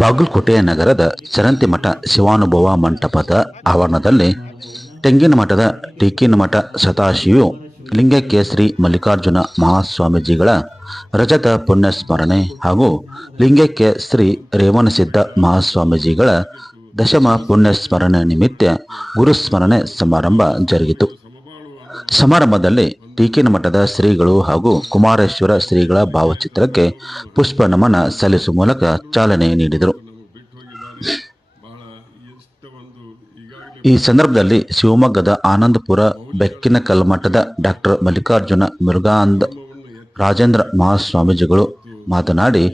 ಬಾಗಲಕೋಟೆಯ ನಗರದ ಚರಂತಿಮಠ ಶಿವಾನುಭವ ಮಂಟಪದ ಆವರಣದಲ್ಲಿ ತೆಂಗಿನಮಠದ ಟೀಕಿನಮಠ ಸದಾಶಿವ ಲಿಂಗೈಕ್ಯ ಶ್ರೀ ಮಲ್ಲಿಕಾರ್ಜುನ ಮಹಾಸ್ವಾಮೀಜಿಗಳ ರಜತ ಪುಣ್ಯಸ್ಮರಣೆ ಹಾಗೂ ಲಿಂಗೈಕ್ಯ ಶ್ರೀ ರೇವಣಸಿದ್ಧ ಮಹಾಸ್ವಾಮೀಜಿಗಳ ದಶಮ ಪುಣ್ಯಸ್ಮರಣೆ ನಿಮಿತ್ತ ಗುರುಸ್ಮರಣೆ ಸಮಾರಂಭ ಜರುಗಿತು. ಸಮಾರಂಭದಲ್ಲಿ ಟೀಕಿನಮಠದ ಶ್ರೀಗಳು ಹಾಗೂ ಕುಮಾರೇಶ್ವರ ಶ್ರೀಗಳ ಭಾವಚಿತ್ರಕ್ಕೆ ಪುಷ್ಪ ನಮನ ಸಲ್ಲಿಸುವ ಮೂಲಕ ಚಾಲನೆ ನೀಡಿದರು. ಈ ಸಂದರ್ಭದಲ್ಲಿ ಶಿವಮೊಗ್ಗದ ಆನಂದಪುರ ಬೆಕ್ಕಿನ ಕಲ್ಮಠದ ಡಾಕ್ಟರ್ ಮಲ್ಲಿಕಾರ್ಜುನ ಮುರುಗಾನಂದ ರಾಜೇಂದ್ರ ಮಹಾಸ್ವಾಮೀಜಿಗಳು ಮಾತನಾಡಿ,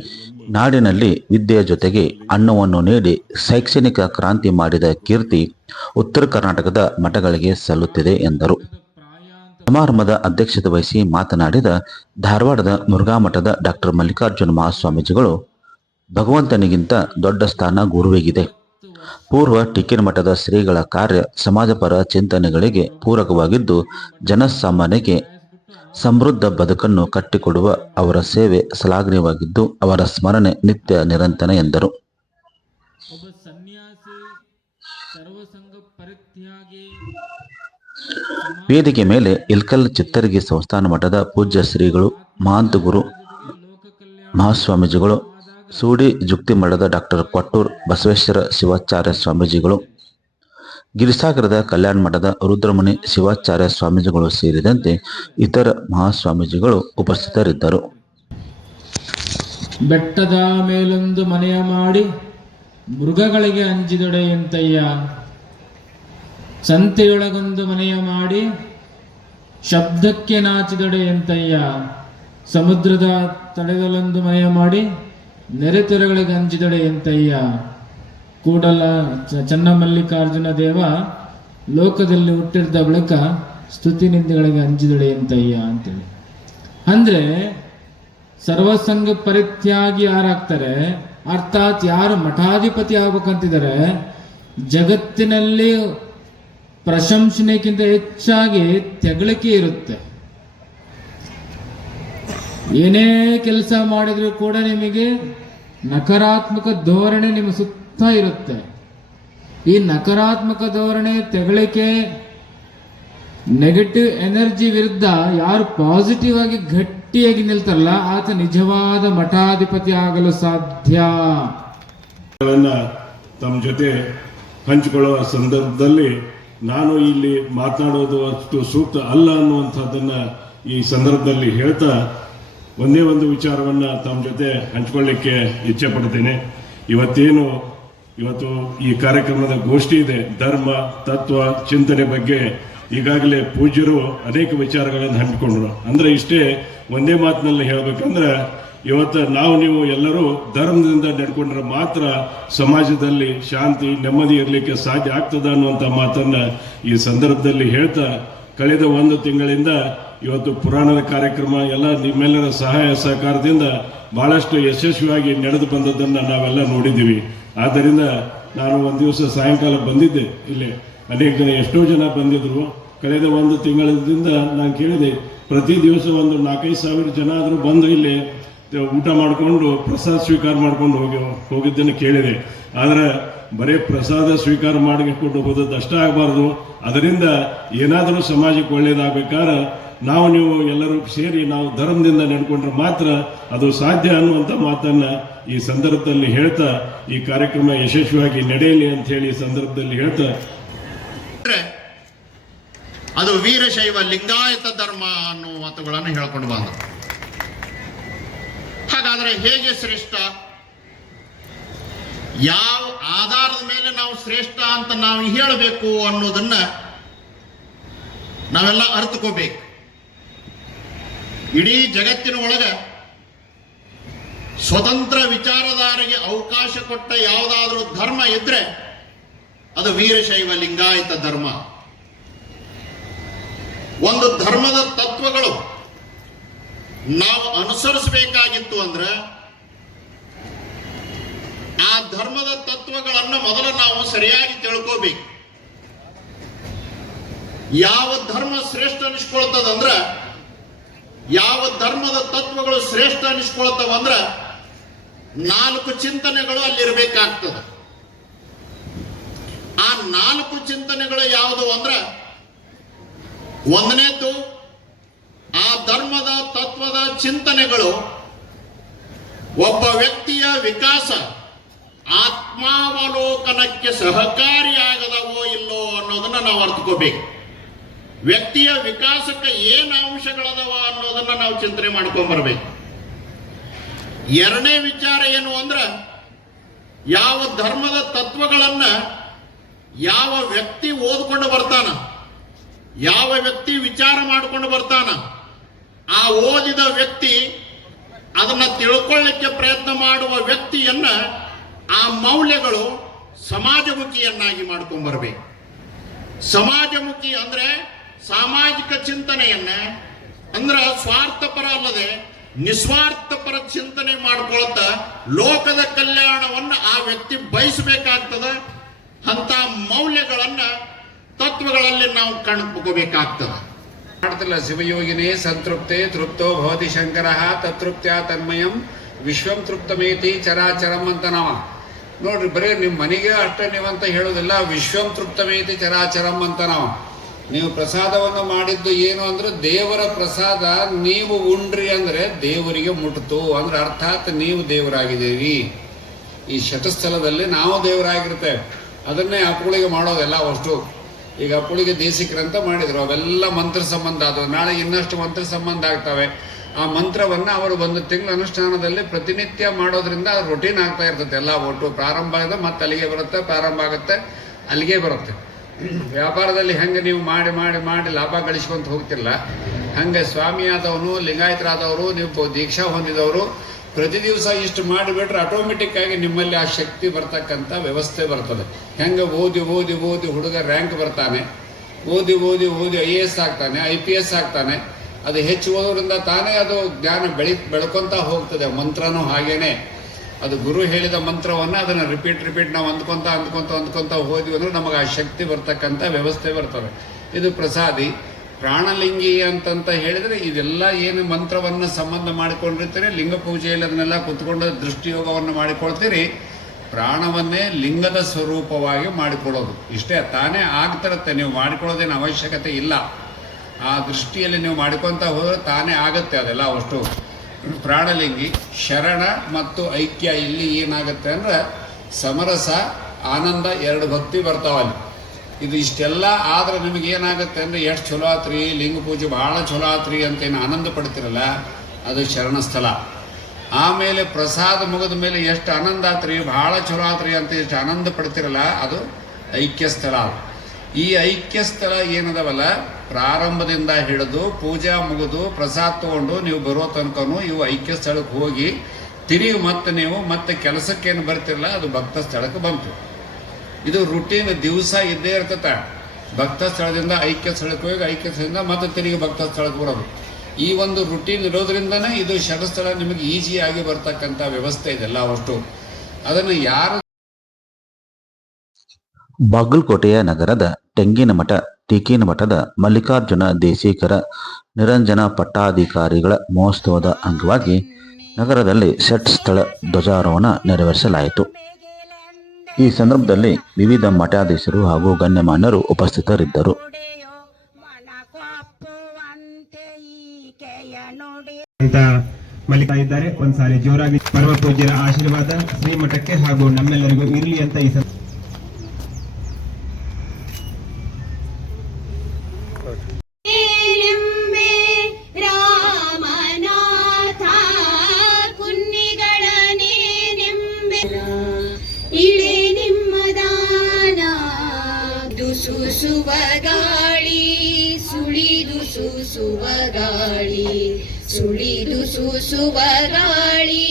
ನಾಡಿನಲ್ಲಿ ವಿದ್ಯೆಯ ಜೊತೆಗೆ ಅನ್ನವನ್ನು ನೀಡಿ ಶೈಕ್ಷಣಿಕ ಕ್ರಾಂತಿ ಮಾಡಿದ ಕೀರ್ತಿ ಉತ್ತರ ಕರ್ನಾಟಕದ ಮಠಗಳಿಗೆ ಸಲ್ಲುತ್ತಿದೆ ಎಂದರು. ಸಮಾರಂಭದ ಅಧ್ಯಕ್ಷತೆ ವಹಿಸಿ ಮಾತನಾಡಿದ ಧಾರವಾಡದ ಮುರುಘಾ ಮಠದ ಡಾಕ್ಟರ್ ಮಲ್ಲಿಕಾರ್ಜುನ ಮಹಾಸ್ವಾಮೀಜಿಗಳು, ಭಗವಂತನಿಗಿಂತ ದೊಡ್ಡ ಸ್ಥಾನ ಗುರುವಿಗಿದೆ. ಪೂರ್ವ ಟೀಕಿನಮಠದ ಶ್ರೀಗಳ ಕಾರ್ಯ ಸಮಾಜಪರ ಚಿಂತನೆಗಳಿಗೆ ಪೂರಕವಾಗಿದ್ದು, ಜನಸಾಮಾನ್ಯಕ್ಕೆ ಸಮೃದ್ಧ ಬದುಕನ್ನು ಕಟ್ಟಿಕೊಡುವ ಅವರ ಸೇವೆ ಶ್ಲಾಘನೀಯವಾಗಿದ್ದು, ಅವರ ಸ್ಮರಣೆ ನಿತ್ಯ ನಿರಂತರ ಎಂದರು. ವೇದಿಕೆ ಮೇಲೆ ಇಲ್ಕಲ್ ಚಿತ್ತರಗಿ ಸಂಸ್ಥಾನ ಮಠದ ಪೂಜ್ಯ ಶ್ರೀಗಳು, ಮಹಾಂತ ಗುರು ಮಹಾಸ್ವಾಮೀಜಿಗಳು, ಸೂಡಿ ಜುಕ್ತಿ ಮಠದ ಡಾಕ್ಟರ್ ಕೊಟ್ಟೂರ್ ಬಸವೇಶ್ವರ ಶಿವಾಚಾರ್ಯ ಸ್ವಾಮೀಜಿಗಳು, ಗಿರಿಸಾಗರದ ಕಲ್ಯಾಣ ಮಠದ ರುದ್ರಮುನಿ ಶಿವಾಚಾರ್ಯ ಸ್ವಾಮೀಜಿಗಳು ಸೇರಿದಂತೆ ಇತರ ಮಹಾಸ್ವಾಮೀಜಿಗಳು ಉಪಸ್ಥಿತರಿದ್ದರು. ಬೆಟ್ಟದ ಮೇಲೊಂದು ಮನೆಯ ಮಾಡಿ ಮೃಗಗಳಿಗೆ ಅಂಜಿದೊಡೆಯಂತಯ್ಯ, ಸಂತೆಯೊಳಗೊಂದು ಮನೆಯ ಮಾಡಿ ಶಬ್ದಕ್ಕೆ ನಾಚಿದೊಡೆಯಂತಯ್ಯ, ಸಮುದ್ರದ ತಡೆದಲ್ಲೊಂದು ಮನೆಯ ಮಾಡಿ ನೆರೆತೆರೆಗಳಿಗೆ ಅಂಜಿದೊಡೆಯಂತಯ್ಯ, ಕೂಡಲ ಚನ್ನಮಲ್ಲಿಕಾರ್ಜುನ ದೇವ ಲೋಕದಲ್ಲಿ ಹುಟ್ಟಿದ ಬಳಿಕ ಸ್ತುತಿ ನಿಂದೆಗಳಿಗೆ ಅಂಜಿದೊಡೆಯಂತಯ್ಯ ಅಂತೇಳಿ. ಅಂದ್ರೆ ಸರ್ವಸಂಗ ಪರಿತ್ಯಾಗಿ ಯಾರಾಗ್ತಾರೆ, ಅರ್ಥಾತ್ ಯಾರು ಮಠಾಧಿಪತಿ ಆಗ್ಬೇಕಂತಿದ್ದಾರೆ, ಜಗತ್ತಿನಲ್ಲಿ ಪ್ರಶಂಸನೆಗಿಂತ ಹೆಚ್ಚಾಗಿ ತೆಗಳಿಕೆ ಇರುತ್ತೆ. ಏನೇ ಕೆಲಸ ಮಾಡಿದ್ರು ಕೂಡ ನಿಮಗೆ ನಕಾರಾತ್ಮಕ ಧೋರಣೆ ನಿಮ್ಮ ಸುತ್ತ ಇರುತ್ತೆ. ಈ ನಕಾರಾತ್ಮಕ ಧೋರಣೆ, ತೆಗಳಿಕೆ, ನೆಗೆಟಿವ್ ಎನರ್ಜಿ ವಿರುದ್ಧ ಯಾರು ಪಾಸಿಟಿವ್ ಆಗಿ ಗಟ್ಟಿಯಾಗಿ ನಿಲ್ತಾರಲ್ಲ, ಆತ ನಿಜವಾದ ಮಠಾಧಿಪತಿ ಆಗಲು ಸಾಧ್ಯ. ತಮ್ಮ ಜೊತೆ ಹಂಚಿಕೊಳ್ಳುವ ಸಂದರ್ಭದಲ್ಲಿ ನಾನು ಇಲ್ಲಿ ಮಾತನಾಡೋದು ಅಷ್ಟು ಸೂಕ್ತ ಅಲ್ಲ ಅನ್ನುವಂಥದ್ದನ್ನ ಈ ಸಂದರ್ಭದಲ್ಲಿ ಹೇಳ್ತಾ ಒಂದೇ ಒಂದು ವಿಚಾರವನ್ನ ತಮ್ಮ ಜೊತೆ ಹಂಚಿಕೊಳ್ಳಿಕ್ಕೆ ಇಚ್ಛೆ ಪಡ್ತೇನೆ. ಇವತ್ತು ಈ ಕಾರ್ಯಕ್ರಮದ ಗೋಷ್ಠಿ ಇದೆ. ಧರ್ಮ, ತತ್ವ, ಚಿಂತನೆ ಬಗ್ಗೆ ಈಗಾಗಲೇ ಪೂಜ್ಯರು ಅನೇಕ ವಿಚಾರಗಳನ್ನು ಹಂಚಿಕೊಂಡ್ರು. ಅಂದ್ರೆ ಇಷ್ಟೇ ಒಂದೇ ಮಾತಿನಲ್ಲಿ ಹೇಳ್ಬೇಕಂದ್ರೆ, ಇವತ್ತು ನೀವು ಎಲ್ಲರೂ ಧರ್ಮದಿಂದ ನಡ್ಕೊಂಡ್ರೆ ಮಾತ್ರ ಸಮಾಜದಲ್ಲಿ ಶಾಂತಿ, ನೆಮ್ಮದಿ ಇರಲಿಕ್ಕೆ ಸಾಧ್ಯ ಆಗ್ತದ ಅನ್ನುವಂಥ ಮಾತನ್ನ ಈ ಸಂದರ್ಭದಲ್ಲಿ ಹೇಳ್ತಾ, ಕಳೆದ ಒಂದು ತಿಂಗಳಿಂದ ಇವತ್ತು ಪುರಾಣದ ಕಾರ್ಯಕ್ರಮ ಎಲ್ಲ ನಿಮ್ಮೆಲ್ಲರ ಸಹಾಯ ಸಹಕಾರದಿಂದ ಬಹಳಷ್ಟು ಯಶಸ್ವಿಯಾಗಿ ನಡೆದು ಬಂದದ್ದನ್ನು ನಾವೆಲ್ಲ ನೋಡಿದ್ದೀವಿ. ಆದ್ದರಿಂದ ನಾನು ಒಂದು ದಿವಸ ಸಾಯಂಕಾಲ ಬಂದಿದ್ದೆ. ಇಲ್ಲಿ ಅನೇಕ ಜನ, ಎಷ್ಟೋ ಜನ ಬಂದಿದ್ರು. ಕಳೆದ ಒಂದು ತಿಂಗಳಿಂದ ನಾನು ಕೇಳಿದೆ, ಪ್ರತಿ ದಿವಸ ಒಂದು 4-5 ಸಾವಿರ ಜನ ಆದರೂ ಬಂದು ಇಲ್ಲಿ ಊಟ ಮಾಡಿಕೊಂಡು ಪ್ರಸಾದ ಸ್ವೀಕಾರ ಮಾಡ್ಕೊಂಡು ಹೋಗಿದ್ದನ್ನು ಕೇಳಿದೆ. ಆದರೆ ಬರೀ ಪ್ರಸಾದ ಸ್ವೀಕಾರ ಮಾಡಿಕೊಂಡು ಹೋದದ್ದು ಅಷ್ಟೇ ಆಗಬಾರ್ದು. ಅದರಿಂದ ಏನಾದರೂ ಸಮಾಜಕ್ಕೆ ಒಳ್ಳೇದಾಗಬೇಕಾದ್ರೆ ನೀವು ಎಲ್ಲರೂ ಸೇರಿ ನಾವು ಧರ್ಮದಿಂದ ನಡ್ಕೊಂಡ್ರೆ ಮಾತ್ರ ಅದು ಸಾಧ್ಯ ಅನ್ನುವಂಥ ಮಾತನ್ನ ಈ ಸಂದರ್ಭದಲ್ಲಿ ಹೇಳ್ತಾ, ಈ ಕಾರ್ಯಕ್ರಮ ಯಶಸ್ವಿಯಾಗಿ ನಡೆಯಲಿ ಅಂತ ಹೇಳಿ ಈ ಸಂದರ್ಭದಲ್ಲಿ ಹೇಳ್ತಾ, ಅದು ವೀರಶೈವ ಲಿಂಗಾಯತ ಧರ್ಮ ಅನ್ನುವ ಮಾತುಗಳನ್ನು ಹೇಳ್ಕೊಂಡು ಬಂದ. ಹಾಗಾದ್ರೆ ಹೇಗೆ ಶ್ರೇಷ್ಠ, ಯಾವ ಆಧಾರದ ಮೇಲೆ ನಾವು ಶ್ರೇಷ್ಠ ಅಂತ ನಾವು ಹೇಳಬೇಕು ಅನ್ನೋದನ್ನ ನಾವೆಲ್ಲ ಅರ್ಥಕೋಬೇಕು. ಇಡೀ ಜಗತ್ತಿನ ಒಳಗೆ ಸ್ವತಂತ್ರ ವಿಚಾರಧಾರೆಗೆ ಅವಕಾಶ ಕೊಟ್ಟ ಯಾವುದಾದ್ರೂ ಧರ್ಮ ಇದ್ರೆ ಅದು ವೀರಶೈವ ಲಿಂಗಾಯತ ಧರ್ಮ. ಒಂದು ಧರ್ಮದ ತತ್ವಗಳು ನಾವು ಅನುಸರಿಸಬೇಕಾಗಿತ್ತು ಅಂದ್ರೆ ಆ ಧರ್ಮದ ತತ್ವಗಳನ್ನು ಮೊದಲು ನಾವು ಸರಿಯಾಗಿ ತಿಳ್ಕೋಬೇಕು. ಯಾವ ಧರ್ಮ ಶ್ರೇಷ್ಠ ಯಾವ ಧರ್ಮದ ತತ್ವಗಳು ಶ್ರೇಷ್ಠ ಅನಿಸ್ಕೊಳ್ತಾವಂದ್ರ 4 ಚಿಂತನೆಗಳು ಅಲ್ಲಿರ್ಬೇಕಾಗ್ತದೆ. ಆ 4 ಚಿಂತನೆಗಳು ಯಾವುದು ಅಂದ್ರೆ, ಒಂದನೇದ್ದು ಆ ಧರ್ಮದ ತತ್ವದ ಚಿಂತನೆಗಳು ಒಬ್ಬ ವ್ಯಕ್ತಿಯ ವಿಕಾಸ ಆತ್ಮಾವಲೋಕನಕ್ಕೆ ಸಹಕಾರಿಯಾಗದವೋ ಇಲ್ಲೋ ಅನ್ನೋದನ್ನ ನಾವು ಅರ್ಥಕೋಬೇಕು. ವ್ಯಕ್ತಿಯ ವಿಕಾಸಕ್ಕೆ ಏನು ಅಂಶಗಳದವ ಅನ್ನೋದನ್ನ ನಾವು ಚಿಂತನೆ ಮಾಡ್ಕೊಂಡ್ಬರ್ಬೇಕು. ಎರಡನೇ ವಿಚಾರ ಏನು ಅಂದ್ರೆ, ಯಾವ ಧರ್ಮದ ತತ್ವಗಳನ್ನ ಯಾವ ವ್ಯಕ್ತಿ ಓದ್ಕೊಂಡು ಬರ್ತಾನ, ಯಾವ ವ್ಯಕ್ತಿ ವಿಚಾರ ಮಾಡಿಕೊಂಡು ಬರ್ತಾನ, ಆ ಓದಿದ ವ್ಯಕ್ತಿ ಅದನ್ನ ತಿಳ್ಕೊಳ್ಳಿಕ್ಕೆ ಪ್ರಯತ್ನ ಮಾಡುವ ವ್ಯಕ್ತಿಯನ್ನ ಆ ಮೌಲ್ಯಗಳು ಸಮಾಜಮುಖಿಯನ್ನಾಗಿ ಮಾಡ್ಕೊಂಡ್ಬರ್ಬೇಕು. ಸಮಾಜಮುಖಿ ಅಂದ್ರೆ ಸಾಮಾಜಿಕ ಚಿಂತನೆಯನ್ನ, ಅಂದ್ರೆ ಸ್ವಾರ್ಥಪರ ಅಲ್ಲದೆ ನಿಸ್ವಾರ್ಥಪರ ಚಿಂತನೆ ಮಾಡ್ಕೊಳ್ತಾ ಲೋಕದ ಕಲ್ಯಾಣವನ್ನು ಆ ವ್ಯಕ್ತಿ ಬಯಸಬೇಕಾಗ್ತದ. ಅಂತ ಮೌಲ್ಯಗಳನ್ನ ತತ್ವಗಳಲ್ಲಿ ನಾವು ಕಂಡುಕೋಬೇಕಾಗ್ತದೆ. ಮಾಡ್ತಿಲ್ಲ ಶಿವಯೋಗಿನೇ ಸಂತೃಪ್ತೆ ತೃಪ್ತೋ ಭವತಿ ಶಂಕರ ತತೃಪ್ತ್ಯಾ ತನ್ಮಯಂ ವಿಶ್ವಂ ತೃಪ್ತಮೇತಿ ಚರಾಚರಂ ಅಂತ ನಾವ ನೋಡ್ರಿ. ಬರೀ ನಿಮ್ಮ ಮನೆಗೆ ಅಷ್ಟೇ ನೀವಂತ ಹೇಳೋದಿಲ್ಲ, ವಿಶ್ವಂ ತೃಪ್ತಮೇತಿ ಚರಾಚರಂ ಅಂತ ನಾವು. ನೀವು ಪ್ರಸಾದವನ್ನು ಮಾಡಿದ್ದು ಏನು ಅಂದ್ರೆ ದೇವರ ಪ್ರಸಾದ ನೀವು ಉಂಡ್ರಿ ಅಂದ್ರೆ ದೇವರಿಗೆ ಮುಟ್ತು ಅಂದ್ರೆ ಅರ್ಥಾತ್ ನೀವು ದೇವರಾಗಿದ್ದೀರಿ. ಈ ಶತಸ್ಥಲದಲ್ಲಿ ನಾವು ದೇವರಾಗಿರ್ತೇವೆ. ಅದನ್ನೇ ಅಪ್ಪುಳಿಗೆ ಮಾಡೋದೆಲ್ಲ ಅಷ್ಟು. ಈಗ ಅಪ್ಪುಳಿಗೆ ದೇಸಿಕರಂತ ಮಾಡಿದ್ರು, ಅವೆಲ್ಲ ಮಂತ್ರ ಸಂಬಂಧ ಆದವು. ನಾಳೆ ಇನ್ನಷ್ಟು ಮಂತ್ರ ಸಂಬಂಧ ಆಗ್ತವೆ. ಆ ಮಂತ್ರವನ್ನು ಅವರು 1 ತಿಂಗಳ ಅನುಷ್ಠಾನದಲ್ಲಿ ಪ್ರತಿನಿತ್ಯ ಮಾಡೋದ್ರಿಂದ ಅದು ರೊಟೀನ್ ಆಗ್ತಾ ಇರ್ತದೆ. ಎಲ್ಲ ಒಟ್ಟು ಪ್ರಾರಂಭ ಆಗಿದೆ ಮತ್ತೆ ಅಲ್ಲಿಗೆ ಬರುತ್ತೆ, ಪ್ರಾರಂಭ ಆಗುತ್ತೆ ಅಲ್ಲಿಗೆ ಬರುತ್ತೆ. ವ್ಯಾಪಾರದಲ್ಲಿ ಹೆಂಗೆ ನೀವು ಮಾಡಿ ಮಾಡಿ ಮಾಡಿ ಲಾಭ ಗಳಿಸ್ಕೊಂತ ಹೋಗ್ತಿರಲ್ಲ, ಹಂಗೆ ಸ್ವಾಮಿಯಾದವನು ಲಿಂಗಾಯತರಾದವರು ನೀವು ದೀಕ್ಷಾ ಹೊಂದಿದವರು ಪ್ರತಿ ದಿವಸ ಇಷ್ಟು ಮಾಡಿಬಿಟ್ರೆ ಆಟೋಮೆಟಿಕ್ ಆಗಿ ನಿಮ್ಮಲ್ಲಿ ಆ ಶಕ್ತಿ ಬರ್ತಕ್ಕಂಥ ವ್ಯವಸ್ಥೆ ಬರ್ತದೆ. ಹೆಂಗೆ ಓದಿ ಓದಿ ಓದಿ ಹುಡುಗ ರ್ಯಾಂಕ್ ಬರ್ತಾನೆ, ಓದಿ ಓದಿ ಓದಿ IAS ಆಗ್ತಾನೆ, IPS ಆಗ್ತಾನೆ. ಅದು ಹೆಚ್ಚು ಓದೋದ್ರಿಂದ ತಾನೇ ಅದು ಜ್ಞಾನ ಬೆಳ್ಕೊತಾ ಹೋಗ್ತದೆ. ಮಂತ್ರನೂ ಹಾಗೇನೆ, ಅದು ಗುರು ಹೇಳಿದ ಮಂತ್ರವನ್ನು ಅದನ್ನು ರಿಪೀಟ್ ನಾವು ಅಂದ್ಕೊಂತ ಹೋದ್ವಿ ಅಂದ್ರೆ ನಮಗೆ ಆ ಶಕ್ತಿ ಬರ್ತಕ್ಕಂಥ ವ್ಯವಸ್ಥೆ ಬರ್ತದೆ. ಇದು ಪ್ರಸಾದಿ. ಪ್ರಾಣಲಿಂಗಿ ಅಂತಂತ ಹೇಳಿದರೆ ಇದೆಲ್ಲ ಏನು ಮಂತ್ರವನ್ನು ಸಂಬಂಧ ಮಾಡಿಕೊಂಡಿರ್ತೀರಿ, ಲಿಂಗ ಪೂಜೆಯಲ್ಲಿ ಅದನ್ನೆಲ್ಲ ಕುತ್ಕೊಂಡು ದೃಷ್ಟಿಯೋಗವನ್ನು ಮಾಡಿಕೊಳ್ತೀರಿ. ಪ್ರಾಣವನ್ನೇ ಲಿಂಗದ ಸ್ವರೂಪವಾಗಿ ಮಾಡಿಕೊಳ್ಳೋದು ಇಷ್ಟೇ, ತಾನೇ ಆಗ್ತಿರುತ್ತೆ. ನೀವು ಮಾಡಿಕೊಳ್ಳೋದೇನು ಅವಶ್ಯಕತೆ ಇಲ್ಲ. ಆ ದೃಷ್ಟಿಯಲ್ಲಿ ನೀವು ಮಾಡಿಕೊತ ಹೋದರೆ ತಾನೇ ಆಗುತ್ತೆ ಅದೆಲ್ಲ ಅಷ್ಟು. ಪ್ರಾಣಲಿಂಗಿ ಶರಣ ಮತ್ತು ಐಕ್ಯ. ಇಲ್ಲಿ ಏನಾಗುತ್ತೆ ಅಂದ್ರೆ ಸಮರಸ ಆನಂದ 2 ಭಕ್ತಿ ಬರ್ತಾವಲ್ಲಿ. ಇದು ಇಷ್ಟೆಲ್ಲ ಆದ್ರೆ ನಿಮಗೆ ಏನಾಗುತ್ತೆ ಅಂದರೆ ಎಷ್ಟು ಚಲೋ ಆತ್ರಿ, ಲಿಂಗ ಪೂಜೆ ಭಾಳ ಚಲೋ ಆತ್ರಿ ಅಂತ ಏನು ಆನಂದ ಪಡ್ತಿರಲ್ಲ ಅದು ಶರಣಸ್ಥಳ. ಆಮೇಲೆ ಪ್ರಸಾದ ಮುಗಿದ ಮೇಲೆ ಎಷ್ಟು ಆನಂದ ಆತ್ರಿ, ಭಾಳ ಚಲೋ ಆತ್ರಿ ಅಂತ ಎಷ್ಟು ಆನಂದ ಪಡ್ತಿರಲ್ಲ ಅದು ಐಕ್ಯ ಸ್ಥಳ. ಈ ಐಕ್ಯ ಸ್ಥಳ ಏನದವಲ್ಲ, ಪ್ರಾರಂಭದಿಂದ ಹಿಡಿದು ಪೂಜಾ ಮುಗಿದು ಪ್ರಸಾದ ತೊಗೊಂಡು ನೀವು ಬರೋ ತನಕನೂ ಇವು ಐಕ್ಯ ಸ್ಥಳಕ್ಕೆ ಹೋಗಿ ತಿರುಗಿ ಮತ್ತೆ ಕೆಲಸಕ್ಕೇನು ಬರ್ತಿರಲ್ಲ ಅದು ಭಕ್ತ ಸ್ಥಳಕ್ಕೆ ಬಂತು. ಇದು ರುಟೀನ್ ದಿವಸ ಇದ್ದೇ ಇರ್ತದೆ. ಭಕ್ತ ಸ್ಥಳದಿಂದ ಐಕ್ಯ ಸ್ಥಳಕ್ಕೆ ಹೋಗಿ ಐಕ್ಯ ಸ್ಥಳದಿಂದ ಮತ್ತೆ ತಿರುಗಿ ಭಕ್ತ ಸ್ಥಳಕ್ಕೆ ಬರೋದು. ಈ ಒಂದು ರುಟೀನ್ ಇರೋದ್ರಿಂದನೇ ಇದು ಶತಸ್ಥಳ ನಿಮಗೆ ಈಸಿಯಾಗಿ ಬರ್ತಕ್ಕಂಥ ವ್ಯವಸ್ಥೆ ಇದೆಲ್ಲ ಅಷ್ಟು. ಅದನ್ನು ಯಾರು ಬಾಗಲಕೋಟೆಯ ನಗರದ ತೆಂಗಿನಮಠ ತೀಕಿನಮಠದ ಮಲ್ಲಿಕಾರ್ಜುನ ದೇಶಿಕರ ನಿರಂಜನ ಪಟ್ಟಾಧಿಕಾರಿಗಳ ಮಹೋತ್ಸವದ ಅಂಗವಾಗಿ ನಗರದಲ್ಲಿ ಷಟ್ ಸ್ಥಳ ಧ್ವಜಾರೋಹಣ ನೆರವೇರಿಸಲಾಯಿತು. ಈ ಸಂದರ್ಭದಲ್ಲಿ ವಿವಿಧ ಮಠಾಧೀಶರು ಹಾಗೂ ಗಣ್ಯಮಾನ್ಯರು ಉಪಸ್ಥಿತರಿದ್ದರು. ಅಂತ ಮಲ್ಲಿಕಾ ಇದ್ದಾರೆ. ಒಂದ್ಸಾರಿ ಜೋರಾಗಿ ಪರಮ ಪೂಜ್ಯರ ಆಶೀರ್ವಾದ ಶ್ರೀಮಠಕ್ಕೆ ಹಾಗೂ ನಮ್ಮೆಲ್ಲರಿಗೂ ಇರಲಿ ಅಂತ ಈ ಸುಸುವ ಗಾಳಿ ಸುಳಿದು ಸುಸುವ ಗಾಳಿ ಸುಳಿದು ಸುಸುವ ಗಾಳಿ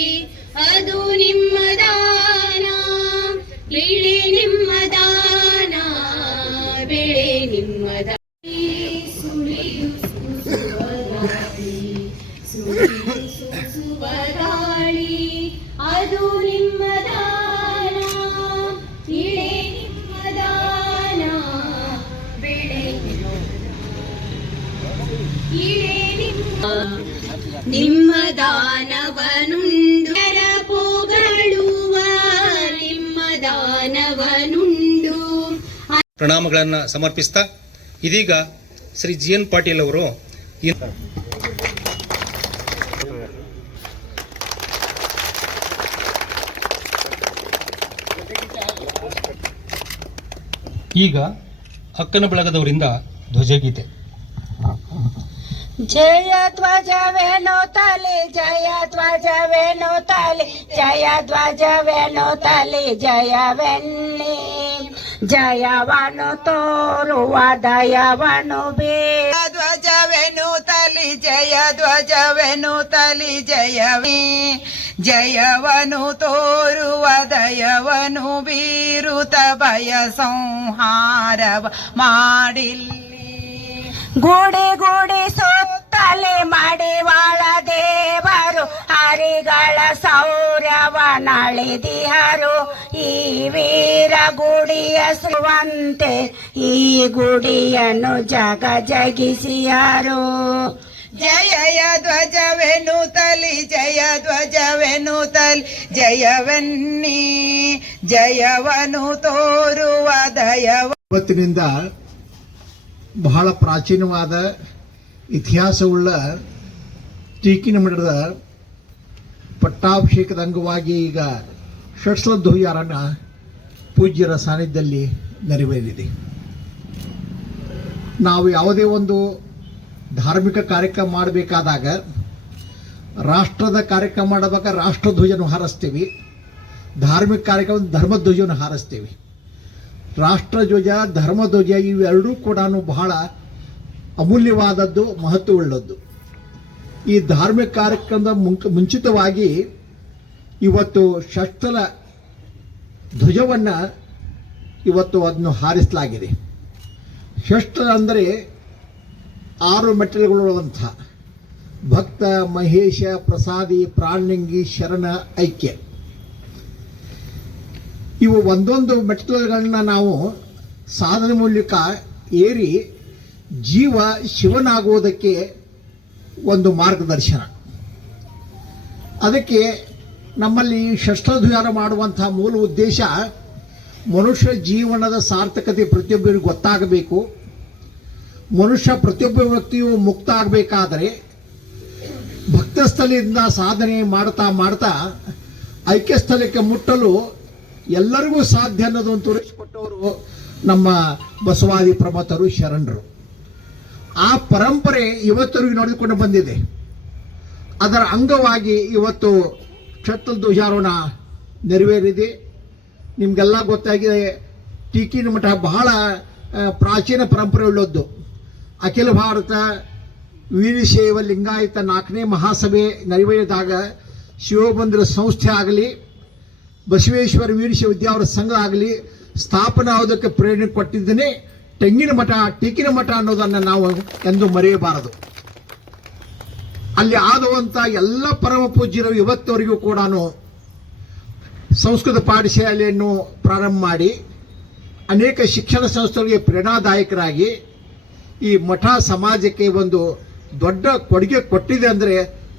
ಅದು ನಿಮ್ಮ ದಾನ ಬೆಳೆ ನಿಮ್ಮ ದಾನ ಬೆಳೆ ನಿಮ್ಮ ದಾನ ಸುಳಿದು ಸುಸುವ ಗಾಳಿ ಸುಳಿದು ಸುಸುವ ಗಾಳಿ ಅದು ನಿಮ್ಮ ದಾನ ಇಳೆ ನಿಮ್ಮ ದಾನ ಬೆಳೆ ಇಳೆ ನಿಮ್ಮ ದಾನವನುಂಡು ಪೋಗಳ ಪ್ರಣಾಮಗಳನ್ನು ಸಮರ್ಪಿಸ್ತಾ ಇದೀಗ ಶ್ರೀ GN ಪಾಟೀಲ್ ಅವರು ಈಗ ಅಕ್ಕನ ಬಳಗದವರಿಂದ ಧ್ವಜಗೀತೆ. ಜಯ ಧ್ವಜವೇನೋ ತಲೆ ಜಯ ಧ್ವಜವೇನೋ ತಲೆ ಜಯ ಧ್ವಜವೇನೋ ತಲೆ ಜಯವೆನ್ನಿ ಜಯವನ್ನು ತೋರುವ ದಯವನ್ನು ಬೇಡ ಧ್ವಜವೆನು ತಲಿ ಜಯ ಧ್ವಜವೆನು ತಲಿ ಜಯವೇ ಜಯವನು ತೋರುವ ದಯವನು ಬೀರುತ ಭಯ ಸಂಹಾರವ ಮಾಡಿಲ್ಲಿ ಗುಡಿ ಗುಡಿ ಸುತ್ತಲೆ ಮಡಿವಾಳ ದೇವರು ಹರಿಗಳ ಸೌರ್ಯವ ನಳಿದಿಹರು ಈ ವೀರ ಗುಡಿಯ ಶ್ರೀವಂತೆ ಈ ಗುಡಿಯನ್ನು ಜಗ ಜಗಿಸಿಯರು ಜಯ ಧ್ವಜವೆನು ತಲಿ ಜಯ ಧ್ವಜವೆನು ತಲಿ ಜಯವನ್ನಿ ಜಯವನು ತೋರುವ ದಯವ. ಇವತ್ತಿನಿಂದ ಬಹಳ ಪ್ರಾಚೀನವಾದ ಇತಿಹಾಸವುಳ್ಳ ಟೀಕಿನ ಮಠದ ಪಟ್ಟಾಭಿಷೇಕದ ಅಂಗವಾಗಿ ಈಗ ಷಟ್ಸಧ್ವಜಾರನ ಪೂಜ್ಯರ ಸಾನ್ನಿಧ್ಯದಲ್ಲಿ ನೆರವೇರಿದೆ. ನಾವು ಯಾವುದೇ ಒಂದು ಧಾರ್ಮಿಕ ಕಾರ್ಯಕ್ರಮ ಮಾಡಬೇಕಾದಾಗ ರಾಷ್ಟ್ರದ ಕಾರ್ಯಕ್ರಮ ಮಾಡಬೇಕಾದ್ರೆ ರಾಷ್ಟ್ರಧ್ವಜನ ಹಾರಿಸ್ತೀವಿ, ಧಾರ್ಮಿಕ ಕಾರ್ಯಕ್ರಮ ಧರ್ಮಧ್ವಜವನ್ನು ಹಾರಿಸ್ತೀವಿ. ರಾಷ್ಟ್ರಧ್ವಜ ಧರ್ಮಧ್ವಜ ಇವೆರಡೂ ಕೂಡ ಬಹಳ ಅಮೂಲ್ಯವಾದದ್ದು, ಮಹತ್ವವುಳ್ಳದ್ದು. ಈ ಧಾರ್ಮಿಕ ಕಾರ್ಯಕ್ರಮದ ಮುಂಚಿತವಾಗಿ ಇವತ್ತು ಷಷ್ಠಲ ಧ್ವಜವನ್ನು ಇವತ್ತು ಅದನ್ನು ಹಾರಿಸಲಾಗಿದೆ. ಷಷ್ಠಲ ಅಂದರೆ 6 ಮೆಟ್ಟಲುಗಳುಳ್ಳಂಥ ಭಕ್ತ, ಮಹೇಶ, ಪ್ರಸಾದಿ, ಪ್ರಾಣಿಂಗಿ, ಶರಣ, ಐಕ್ಯ. ಇವು ಒಂದೊಂದು ಮೆಟ್ಟಲುಗಳನ್ನ ನಾವು ಸಾಧನೆ ಮೂಲಕ ಏರಿ ಜೀವ ಶಿವನಾಗುವುದಕ್ಕೆ ಒಂದು ಮಾರ್ಗದರ್ಶನ. ಅದಕ್ಕೆ ನಮ್ಮಲ್ಲಿ ಷಷ್ಠಧ್ವಜಾರ ಮಾಡುವಂತಹ ಮೂಲ ಉದ್ದೇಶ ಮನುಷ್ಯ ಜೀವನದ ಸಾರ್ಥಕತೆ ಪ್ರತಿಯೊಬ್ಬರಿಗೂ ಗೊತ್ತಾಗಬೇಕು. ಮನುಷ್ಯ ಪ್ರತಿಯೊಬ್ಬ ವ್ಯಕ್ತಿಯು ಮುಕ್ತ ಆಗಬೇಕಾದರೆ ಭಕ್ತಸ್ಥಳದಿಂದ ಸಾಧನೆ ಮಾಡ್ತಾ ಮಾಡ್ತಾ ಐಕ್ಯಸ್ಥಳಕ್ಕೆ ಮುಟ್ಟಲು ಎಲ್ಲರಿಗೂ ಸಾಧ್ಯ ಅನ್ನೋದನ್ನು ತೋರಿಸಿಕೊಟ್ಟವರು ನಮ್ಮ ಬಸವಾದಿ ಪ್ರಮಥರು, ಶರಣರು. ಆ ಪರಂಪರೆ ಇವತ್ತರೆಗೂ ನಡೆದುಕೊಂಡು ಬಂದಿದೆ. ಅದರ ಅಂಗವಾಗಿ ಇವತ್ತು ಷಟ್ಧ್ವಜಾರೋಹಣ ನೆರವೇರಿದೆ. ನಿಮಗೆಲ್ಲ ಗೊತ್ತಾಗಿದೆ, ಟೀಕಿನ ಮಠ ಬಹಳ ಪ್ರಾಚೀನ ಪರಂಪರೆ ಉಳ್ಳದ್ದು. ಅಖಿಲ ಭಾರತ ವೀರಶೈವ ಲಿಂಗಾಯತ 4ನೇ ಮಹಾಸಭೆ ನೆರವೇರಿದಾಗ ಶಿವಮಂದಿರ ಸಂಸ್ಥೆ ಆಗಲಿ, ಬಸವೇಶ್ವರ ವೀರಶೈವ ವಿದ್ಯಾವರ ಸಂಘ ಆಗಲಿ ಸ್ಥಾಪನೆ ಆಗೋದಕ್ಕೆ ಪ್ರೇರಣೆ ಕೊಟ್ಟಿದ್ದೇನೆ ಟೆಂಗಿನ ಮಠ, ಟೀಕಿನ ಮಠ ಅನ್ನೋದನ್ನು ನಾವು ಎಂದು ಮರೆಯಬಾರದು. ಅಲ್ಲಿ ಆಗುವಂಥ ಎಲ್ಲ ಪರಮ ಪೂಜ್ಯರು ಇವತ್ತವರೆಗೂ ಕೂಡ ಸಂಸ್ಕೃತ ಪಾಠಶಾಲೆಯನ್ನು ಪ್ರಾರಂಭ ಮಾಡಿ ಅನೇಕ ಶಿಕ್ಷಣ ಸಂಸ್ಥೆಗಳಿಗೆ ಪ್ರೇರಣಾದಾಯಕರಾಗಿ ಈ ಮಠ ಸಮಾಜಕ್ಕೆ ಒಂದು ದೊಡ್ಡ ಕೊಡುಗೆ ಕೊಟ್ಟಿದೆ ಅಂದರೆ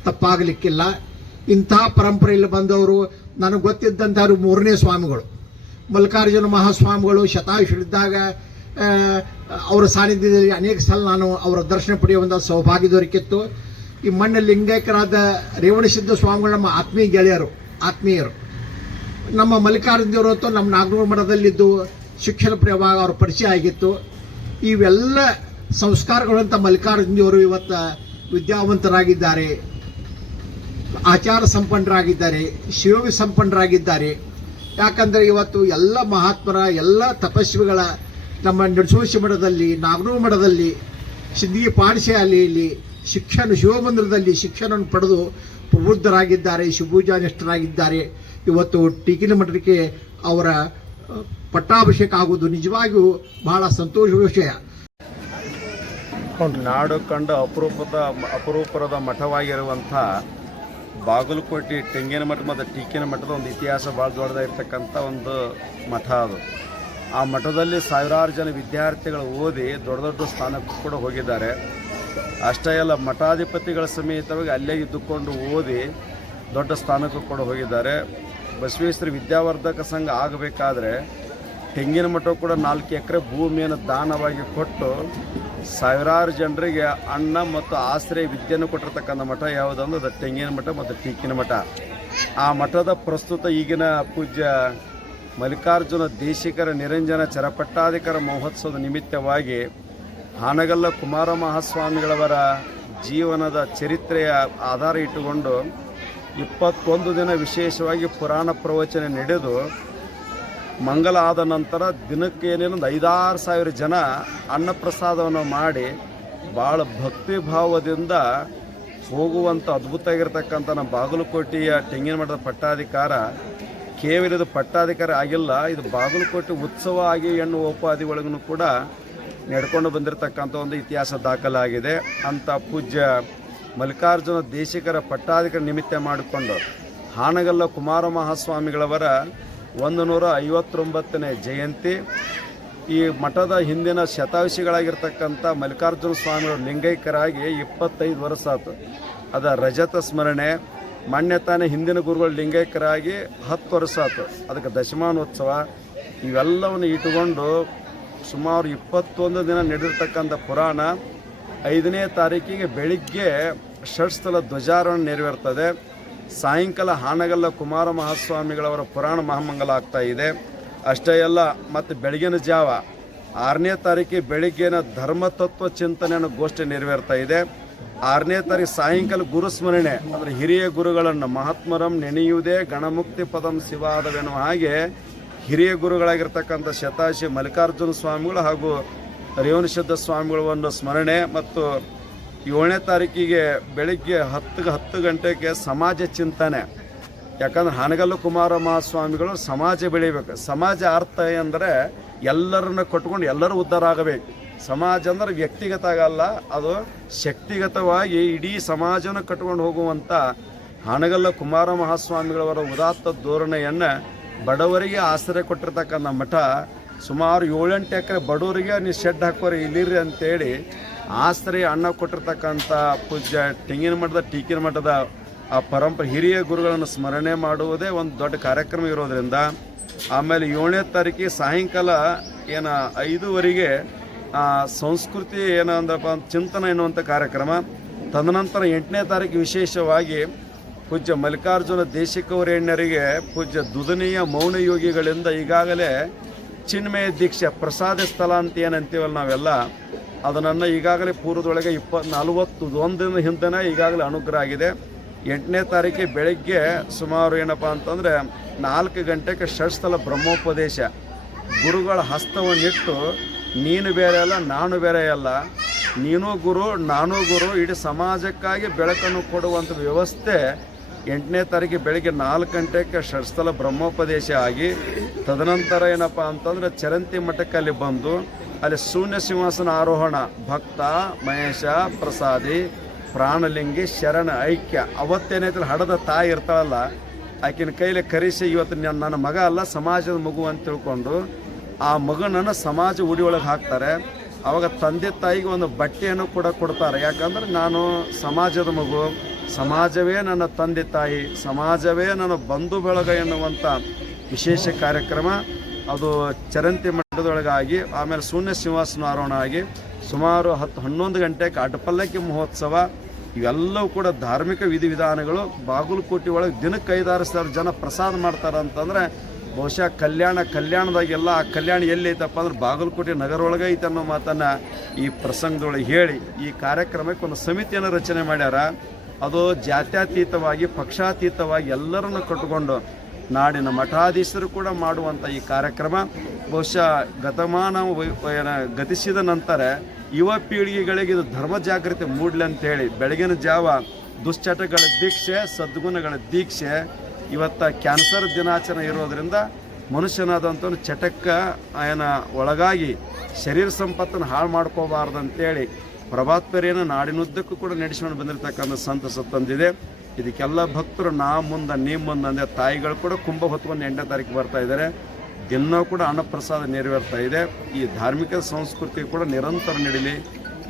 ತಪ್ಪಾಗಲಿಕ್ಕಿಲ್ಲ. ಇಂಥ ಪರಂಪರೆಯಲ್ಲಿ ಬಂದವರು ನನಗೆ ಗೊತ್ತಿದ್ದಂಥವ್ರು 3ನೇ ಸ್ವಾಮಿಗಳು ಮಲ್ಲಿಕಾರ್ಜುನ ಮಹಾಸ್ವಾಮಿಗಳು. ಶತಾಯುಷರಿದ್ದಾಗ ಅವರ ಸಾನ್ನಿಧ್ಯದಲ್ಲಿ ಅನೇಕ ಸಲ ನಾನು ಅವರ ದರ್ಶನ ಪಡೆಯುವಂಥ ಸೌಭಾಗ್ಯ ದೊರಕಿತ್ತು. ಈ ಮಣ್ಣ ಲಿಂಗೈಕ್ಯರಾದ ರೇವಣಸಿದ್ಧ ಸ್ವಾಮಿಗಳು ನಮ್ಮ ಆತ್ಮೀಯರು. ನಮ್ಮ ಮಲ್ಲಿಕಾರ್ಜುನವರು ಅಂತೂ ನಮ್ಮ ನಾಗನೂರು ಮಠದಲ್ಲಿದ್ದು ಶಿಕ್ಷಣ ಪ್ರವಾಗ ಅವ್ರ ಪರಿಚಯ ಆಗಿತ್ತು. ಇವೆಲ್ಲ ಸಂಸ್ಕಾರಗಳಂತ ಮಲ್ಲಿಕಾರ್ಜುನವರು ಇವತ್ತು ವಿದ್ಯಾವಂತರಾಗಿದ್ದಾರೆ, ಆಚಾರ ಸಂಪನ್ನರಾಗಿದ್ದಾರೆ, ಶಿವ ಸಂಪನ್ನರಾಗಿದ್ದಾರೆ. ಯಾಕಂದರೆ ಇವತ್ತು ಎಲ್ಲ ಮಹಾತ್ಮರ, ಎಲ್ಲ ತಪಸ್ವಿಗಳ ನಮ್ಮ ನರಸಿಂಹ ಮಠದಲ್ಲಿ, ನಾಗನೂರು ಮಠದಲ್ಲಿ, ಸಿದ್ಧಿ ಪಾಠಶಾಲೆಯಲ್ಲಿ ಶಿವಮಂದಿರದಲ್ಲಿ ಶಿಕ್ಷಣವನ್ನು ಪಡೆದು ಪ್ರಬುದ್ಧರಾಗಿದ್ದಾರೆ, ಶಿವಪೂಜಾನಿಷ್ಠರಾಗಿದ್ದಾರೆ. ಇವತ್ತು ಟೀಕಿನ ಮಠಕ್ಕೆ ಅವರ ಪಟ್ಟಾಭಿಷೇಕ ಆಗುವುದು ನಿಜವಾಗಿಯೂ ಬಹಳ ಸಂತೋಷದ ವಿಷಯ. ನಾಡು ಕಂಡ ಅಪರೂಪದ ಮಠವಾಗಿರುವಂಥ ಬಾಗಲಕೋಟೆ ಟೆಂಗಿನ ಮಠ ಮತ್ತು ಟೀಕಿನ ಮಠದ ಒಂದು ಇತಿಹಾಸ ಭಾಳ ದೊಡ್ಡದಾಗಿರ್ತಕ್ಕಂಥ ಒಂದು ಮಠ ಅದು. ಆ ಮಠದಲ್ಲಿ ಸಾವಿರಾರು ಜನ ವಿದ್ಯಾರ್ಥಿಗಳು ಓದಿ ದೊಡ್ಡ ಸ್ಥಾನಕ್ಕೂ ಕೂಡ ಹೋಗಿದ್ದಾರೆ. ಅಷ್ಟೇ ಅಲ್ಲ, ಮಠಾಧಿಪತಿಗಳ ಸಮೇತವಾಗಿ ಅಲ್ಲೇ ಇದ್ದುಕೊಂಡು ಓದಿ ದೊಡ್ಡ ಸ್ಥಾನಕ್ಕೂ ಕೂಡ ಹೋಗಿದ್ದಾರೆ. ಬಸವೇಶ್ವರ ವಿದ್ಯಾವರ್ಧಕ ಸಂಘ ಆಗಬೇಕಾದ್ರೆ ತೆಂಗಿನ ಮಠ ಕೂಡ 4 ಎಕರೆ ಭೂಮಿಯನ್ನು ದಾನವಾಗಿ ಕೊಟ್ಟು ಸಾವಿರಾರು ಜನರಿಗೆ ಅನ್ನ ಮತ್ತು ಆಶ್ರಯ ವಿದ್ಯೆಯನ್ನು ಕೊಟ್ಟಿರ್ತಕ್ಕಂಥ ಮಠ ಯಾವುದಂದ್ರೆ ಅದು ತೆಂಗಿನ ಮಠ ಮತ್ತು ಟೀಕಿನ ಮಠ. ಆ ಮಠದ ಪ್ರಸ್ತುತ ಈಗಿನ ಪೂಜ್ಯ ಮಲ್ಲಿಕಾರ್ಜುನ ದೇಶಿಕರ ನಿರಂಜನ ಚರಪಟ್ಟಾಧಿಕಾರ ಮಹೋತ್ಸವದ ನಿಮಿತ್ತವಾಗಿ ಹಾನಗಲ್ಲ ಕುಮಾರ ಮಹಾಸ್ವಾಮಿಗಳವರ ಜೀವನದ ಚರಿತ್ರೆಯ ಆಧಾರ ಇಟ್ಟುಕೊಂಡು 21 ದಿನ ವಿಶೇಷವಾಗಿ ಪುರಾಣ ಪ್ರವಚನ ನಡೆದು ಮಂಗಲ ಆದ ನಂತರ ದಿನಕ್ಕೆ ಏನೇನು 5-6 ಸಾವಿರ ಜನ ಅನ್ನಪ್ರಸಾದವನ್ನು ಮಾಡಿ ಭಾಳ ಭಕ್ತಿ ಭಾವದಿಂದ ಹೋಗುವಂಥ ಅದ್ಭುತ ಆಗಿರ್ತಕ್ಕಂಥ ನಮ್ಮ ಬಾಗಲಕೋಟೆಯ ತೆಂಗಿನ ಮಠದ ಪಟ್ಟಾಧಿಕಾರ ಕೇವಲ ಇದು ಪಟ್ಟಾಧಿಕಾರ ಆಗಿಲ್ಲ, ಇದು ಬಾಗಲಕೋಟೆ ಉತ್ಸವ ಆಗಿ ಉಪಾಧಿಗಳಿಗೂ ಕೂಡ ನಡ್ಕೊಂಡು ಬಂದಿರತಕ್ಕಂಥ ಒಂದು ಇತಿಹಾಸ ದಾಖಲಾಗಿದೆ. ಅಂಥ ಪೂಜ್ಯ ಮಲ್ಲಿಕಾರ್ಜುನ ದೇಶಿಕರ ಪಟ್ಟಾಧಿಕಾರ ನಿಮಿತ್ತ ಮಾಡಿಕೊಂಡು ಹಾನಗಲ್ಲ ಕುಮಾರ ಮಹಾಸ್ವಾಮಿಗಳವರ 159ನೇ ಜಯಂತಿ, ಈ ಮಠದ ಹಿಂದಿನ ಶತಾಯುಷಿಗಳಾಗಿರ್ತಕ್ಕಂಥ ಮಲ್ಲಿಕಾರ್ಜುನ ಸ್ವಾಮಿಗಳು ಲಿಂಗೈಕ್ಯರಾಗಿ 25 ವರ್ಷ ಆಯ್ತು. ಅದ ರಜತ ಸ್ಮರಣೆ. ಮಾನ್ಯ ತಾನೇ ಹಿಂದಿನ ಗುರುಗಳು ಲಿಂಗೈಕ್ಯರಾಗಿ 10 ವರ್ಷ ಆಯ್ತು. ಅದಕ್ಕೆ ದಶಮಾನೋತ್ಸವ ಇವೆಲ್ಲವನ್ನು ಇಟ್ಟುಕೊಂಡು ಸುಮಾರು 21 ದಿನ ನಡೆದಿರ್ತಕ್ಕಂಥ ಪುರಾಣ 5ನೇ ತಾರೀಕಿಗೆ ಬೆಳಿಗ್ಗೆ ಷಟ್ಸ್ಥಲ ಧ್ವಜಾರೋಹಣ ನೆರವೇರ್ತದೆ. ಸಾಯಂಕಾಲ ಹಾನಗಲ್ಲ ಕುಮಾರ ಮಹಾಸ್ವಾಮಿಗಳವರ ಪುರಾಣ ಮಹಾಮಂಗಲ ಆಗ್ತಾ ಇದೆ. ಅಷ್ಟೇ ಅಲ್ಲ, ಮತ್ತು ಬೆಳಗಿನ ಜಾವ 6ನೇ ತಾರೀಕಿಗೆ ಬೆಳಿಗ್ಗೆನ ಧರ್ಮತತ್ವ ಚಿಂತನೆಯನ್ನು ಗೋಷ್ಠಿ ನೆರವೇರ್ತಾ ಇದೆ. 6ನೇ ತಾರೀಕು ಸಾಯಂಕಾಲ ಗುರುಸ್ಮರಣೆ, ಅಂದರೆ ಹಿರಿಯ ಗುರುಗಳನ್ನು ಮಹಾತ್ಮರಂ ನೆನೆಯುವುದೇ ಗಣಮುಕ್ತಿ ಪದಂ ಶಿವಾದವೆನ್ನುವ ಹಾಗೆ ಹಿರಿಯ ಗುರುಗಳಾಗಿರ್ತಕ್ಕಂಥ ಶತಾಶಿ ಮಲ್ಲಿಕಾರ್ಜುನ ಸ್ವಾಮಿಗಳು ಹಾಗೂ ರೇವಣಸಿದ್ಧ ಸ್ವಾಮಿಗಳ ಒಂದು ಸ್ಮರಣೆ. ಮತ್ತು 7ನೇ ತಾರೀಕಿಗೆ ಬೆಳಿಗ್ಗೆ 10 ಗಂಟೆಗೆ ಸಮಾಜ ಚಿಂತನೆ. ಯಾಕಂದ್ರೆ ಹಾನಗಲ್ಲ ಕುಮಾರ ಮಹಾಸ್ವಾಮಿಗಳು ಸಮಾಜ ಬೆಳಿಬೇಕು. ಸಮಾಜ ಅರ್ಥ ಅಂದರೆ ಎಲ್ಲರನ್ನ ಕಟ್ಕೊಂಡು ಎಲ್ಲರೂ ಉದ್ಧಾರ ಆಗಬೇಕು. ಸಮಾಜ ಅಂದ್ರೆ ವ್ಯಕ್ತಿಗತ ಆಗಲ್ಲ, ಅದು ಶಕ್ತಿಗತವಾಗಿ ಇಡೀ ಸಮಾಜವನ್ನು ಕಟ್ಕೊಂಡು ಹೋಗುವಂಥ ಹಾನಗಲ್ಲ ಕುಮಾರ ಮಹಾಸ್ವಾಮಿಗಳವರ ಉದಾತ್ತ ಧೋರಣೆಯನ್ನು ಬಡವರಿಗೆ ಆಶ್ರಯ ಕೊಟ್ಟಿರ್ತಕ್ಕಂಥ ಮಠ. ಸುಮಾರು 7-8 ಎಕರೆ ಬಡವರಿಗೆ ನೀವು ಶೆಡ್ ಹಾಕೋರಿ ಇಲ್ಲಿರ್ರಿ ಅಂತೇಳಿ ಆಶ್ರಯ ಅನ್ನ ಕೊಟ್ಟಿರ್ತಕ್ಕಂಥ ಪೂಜ್ಯ ತೆಂಗಿನ ಮಠದ ಟೀಕಿನ ಮಠದ ಆ ಪರಂಪರೆ ಹಿರಿಯ ಗುರುಗಳನ್ನು ಸ್ಮರಣೆ ಮಾಡುವುದೇ ಒಂದು ದೊಡ್ಡ ಕಾರ್ಯಕ್ರಮ ಇರೋದರಿಂದ. ಆಮೇಲೆ 7ನೇ ತಾರೀಕಿಗೆ ಸಾಯಂಕಾಲ 5:30ಗೆ ಸಂಸ್ಕೃತಿ ಏನಂದ್ರಪ್ಪ ಚಿಂತನೆ ಎನ್ನುವಂಥ ಕಾರ್ಯಕ್ರಮ. ತದನಂತರ 8ನೇ ತಾರೀಕು ವಿಶೇಷವಾಗಿ ಪೂಜ್ಯ ಮಲ್ಲಿಕಾರ್ಜುನ ದೇಶಿಕವರೇಣ್ಯರಿಗೆ ಪೂಜ್ಯ ದುದನೀಯ ಮೌನ ಯೋಗಿಗಳಿಂದ ಈಗಾಗಲೇ ಚಿನ್ಮಯ ದೀಕ್ಷೆ ಪ್ರಸಾದ ಸ್ಥಳ ಅಂತ ಏನಂತೀವಲ್ಲ ನಾವೆಲ್ಲ, ಅದನ್ನು ಈಗಾಗಲೇ ಪೂರ್ವದೊಳಗೆ 41 ದಿನದ ಹಿಂದೆನೇ ಈಗಾಗಲೇ ಅನುಗ್ರಹ ಆಗಿದೆ. 8ನೇ ತಾರೀಕಿಗೆ ಬೆಳಗ್ಗೆ ಸುಮಾರು ಏನಪ್ಪ ಅಂತಂದರೆ 4 ಗಂಟೆಗೆ ಷಟ್ಸ್ಥಲ ಬ್ರಹ್ಮೋಪದೇಶ. ಗುರುಗಳ ಹಸ್ತವನ್ನಿಟ್ಟು ನೀನು ಬೇರೆ ಅಲ್ಲ, ನಾನು ಬೇರೆ ಅಲ್ಲ, ನೀನು ಗುರು ನಾನು ಗುರು, ಇಡೀ ಸಮಾಜಕ್ಕಾಗಿ ಬೆಳಕನ್ನು ಕೊಡುವಂಥ ವ್ಯವಸ್ಥೆ 8ನೇ ತಾರೀಕಿಗೆ ಬೆಳಗ್ಗೆ 4 ಗಂಟೆಗೆ ಷಟ್ಸ್ಥಲ ಬ್ರಹ್ಮೋಪದೇಶ ಆಗಿ ತದನಂತರ ಏನಪ್ಪ ಅಂತಂದರೆ ಚರಂತಿ ಮಠಕ್ಕೆ ಅಲ್ಲಿ ಬಂದು ಅಲ್ಲಿ ಶೂನ್ಯ ಸಿಂಹಾಸನ ಆರೋಹಣ. ಭಕ್ತ ಮಹೇಶ ಪ್ರಸಾದಿ ಪ್ರಾಣಲಿಂಗಿ ಶರಣ ಐಕ್ಯ. ಅವತ್ತೇನೈತಲ್ಲ ಹಡದ ತಾಯಿ ಇರ್ತಾಳಲ್ಲ, ಆಕಿನ ಕೈಲಿ ಕರೆಸಿ ಇವತ್ತು ನನ್ನ ಮಗ ಅಲ್ಲ ಸಮಾಜದ ಮಗು ಅಂತ ತಿಳ್ಕೊಂಡು ಆ ಮಗನನ್ನು ಸಮಾಜ ಉಡಿಯೊಳಗೆ ಹಾಕ್ತಾರೆ. ಆವಾಗ ತಂದೆ ತಾಯಿಗೆ ಒಂದು ಬಟ್ಟೆಯನ್ನು ಕೂಡ ಕೊಡ್ತಾರೆ. ಯಾಕಂದ್ರೆ ನಾನು ಸಮಾಜದ ಮಗು, ಸಮಾಜವೇ ನನ್ನ ತಂದೆ ತಾಯಿ, ಸಮಾಜವೇ ನನ್ನ ಬಂಧು ಬಳಗ ಎನ್ನುವಂಥ ವಿಶೇಷ ಕಾರ್ಯಕ್ರಮ ಅದು ಚರಂತಿ ಮಠದೊಳಗಾಗಿ. ಆಮೇಲೆ ಶೂನ್ಯ ಸಿಂಹಾಸನ ಆರೋಹಣ ಆಗಿ ಸುಮಾರು 10-11 ಗಂಟೆಗೆ ಅಡ್ಪಲ್ಲಕ್ಕಿ ಮಹೋತ್ಸವ. ಇವೆಲ್ಲವೂ ಕೂಡ ಧಾರ್ಮಿಕ ವಿಧಿವಿಧಾನಗಳು. ಬಾಗಲಕೋಟೆ ಒಳಗೆ ದಿನಕ್ಕೆ 5-6 ಸಾವಿರ ಜನ ಪ್ರಸಾದ ಮಾಡ್ತಾರೆ ಅಂತಂದರೆ ಬಹುಶಃ ಕಲ್ಯಾಣದಾಗೆಲ್ಲ ಆ ಕಲ್ಯಾಣ ಎಲ್ಲಿ ಐತಪ್ಪ ಅಂದ್ರೆ ಬಾಗಲಕೋಟೆ ನಗರ ಒಳಗೆ ಐತೆ ಅನ್ನೋ ಮಾತನ್ನು ಈ ಪ್ರಸಂಗದೊಳಗೆ ಹೇಳಿ ಈ ಕಾರ್ಯಕ್ರಮಕ್ಕೆ ಒಂದು ಸಮಿತಿಯನ್ನು ರಚನೆ ಮಾಡ್ಯಾರ. ಅದು ಜಾತ್ಯತೀತವಾಗಿ ಪಕ್ಷಾತೀತವಾಗಿ ಎಲ್ಲರನ್ನು ಕಟ್ಟಿಕೊಂಡು ನಾಡಿನ ಮಠಾಧೀಶರು ಕೂಡ ಮಾಡುವಂಥ ಈ ಕಾರ್ಯಕ್ರಮ ಬಹುಶಃ ಗತಿಸಿದ ನಂತರ ಯುವ ಪೀಳಿಗೆಗಳಿಗೆ ಇದು ಧರ್ಮ ಜಾಗೃತಿ ಮೂಡಲಿ ಅಂತೇಳಿ ಬೆಳಗಿನ ಜಾವ ದುಶ್ಚಟಗಳ ದೀಕ್ಷೆ ಸದ್ಗುಣಗಳ ದೀಕ್ಷೆ. ಇವತ್ತು ಕ್ಯಾನ್ಸರ್ ದಿನಾಚರಣೆ ಇರೋದರಿಂದ ಮನುಷ್ಯನಾದಂಥವ್ನು ಚಟಕ್ಕೆ ಒಳಗಾಗಿ ಶರೀರ ಸಂಪತ್ತನ್ನು ಹಾಳು ಮಾಡ್ಕೋಬಾರ್ದು ಅಂತೇಳಿ ಪ್ರಭಾತ್ ಪೇರಿಯನ್ನು ನಾಡಿನುದ್ದಕ್ಕೂ ಕೂಡ ನಡೆಸ್ಕೊಂಡು ಬಂದಿರತಕ್ಕಂಥ ಸಂತಸ ತಂದಿದೆ. ಇದಕ್ಕೆಲ್ಲ ಭಕ್ತರು ನಾ ಮುಂದೆ ನೀ ಮುಂದೆ ಅಂದರೆ ತಾಯಿಗಳು ಕೂಡ ಕುಂಭ ಹೊತ್ಕೊಂಡು 8ನೇ ತಾರೀಕು ಬರ್ತಾ ಇದ್ದಾರೆ. ದಿನ ಕೂಡ ಅನ್ನಪ್ರಸಾದ ನೆರವೇರ್ತಾ ಇದೆ. ಈ ಧಾರ್ಮಿಕ ಸಂಸ್ಕೃತಿ ಕೂಡ ನಿರಂತರ ನಡೀಲಿ,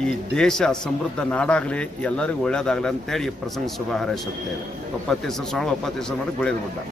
ಈ ದೇಶ ಸಮೃದ್ಧ ನಾಡಾಗಲಿ, ಎಲ್ಲರಿಗೂ ಒಳ್ಳೆಯದಾಗಲಿ ಅಂತೇಳಿ ಈ ಪ್ರಸಂಗ ಶುಭ ಹಾರೈಸುತ್ತೇವೆ. ಒಪ್ಪತ್ತೇಶ್ವರ ಸ್ವಾಮಿ ಒಪ್ಪತ್ತೇಶ್ವರ ಮಾಡಿ ಗುಳೇದ ಗುಡ್ಡ.